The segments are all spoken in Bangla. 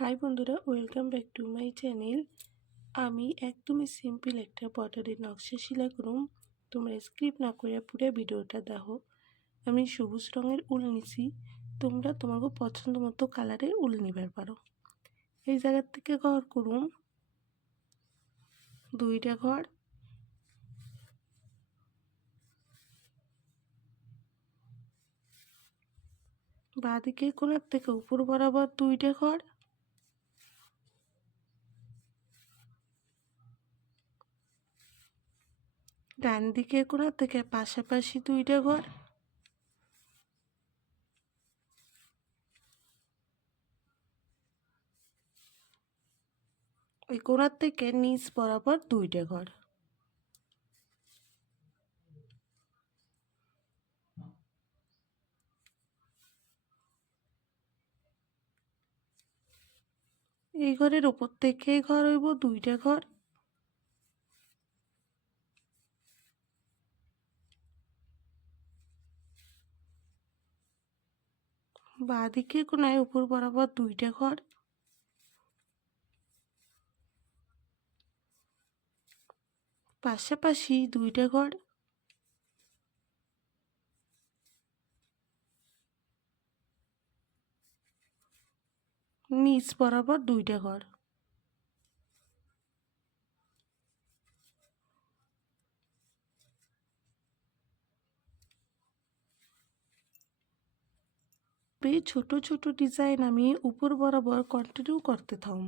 হাই বন্ধুরা, welcome back to my channel. আমি একদমই সিম্পল একটা পটারের নকশা সেলাই করুম। তোমরা স্ক্রিপ্ট না করে পুরো ভিডিওটা দেখো। আমি সবুজ রঙের উল নিছি, তোমরা তোমাকে পছন্দ মতো কালারের উল নিবার পারো। এই জায়গার থেকে ঘর করুম 2টা ঘর, বাঁদিকে কোণার থেকে উপর বরাবর 2টা ঘর, ডান দিকে কোণার থেকে পাশাপাশি 2টা ঘর, ওই কোণার থেকে নিচ বরাবর 2টা ঘর। এই ঘরের উপর থেকে ঘর হইব 2টা ঘর, বাঁদিকে কোণায় উপর বরাবর 2টা ঘর, পাশাপাশি 2টা ঘর, নিচ বরাবর 2টা ঘর। এই ছোট ছোট ডিজাইন আমি উপর বরাবর কন্টিনিউ করতে থাম।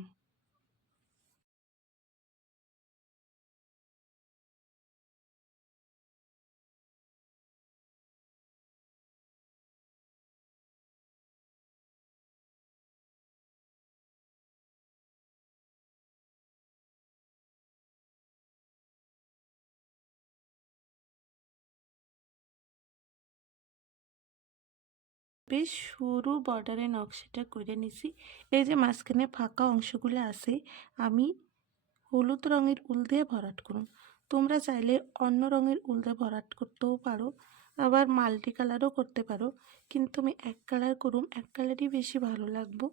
বেশ সরু বর্ডারে নকশাটা করে নিছি। এই যে মাঝখানে ফাঁকা অংশগুলো আছে, আমি হলুদ রঙের উল দিয়ে ভরাট করুন। তোমরা চাইলে অন্য রঙের উল দিয়ে ভরাট করতেও পারো, আবার মাল্টি কালারও করতে পারো, কিন্তু আমি এক কালার করুম, এক কালারই বেশি ভালো লাগবো।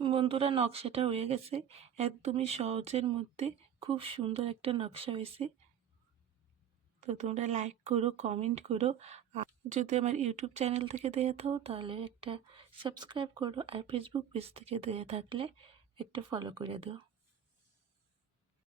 বন্ধুরা, নকশাটা হয়ে গেছে একদমই সহজের মধ্যে, খুব সুন্দর একটা নকশা হয়েছে। তো তোমরা লাইক করো, কমেন্ট করো। আর যদি আমার ইউটিউব চ্যানেল থেকে দেখে থাকো তাহলে একটা সাবস্ক্রাইব করো, আর ফেসবুক পেজ থেকে দেখে থাকলে একটা ফলো করে দিও।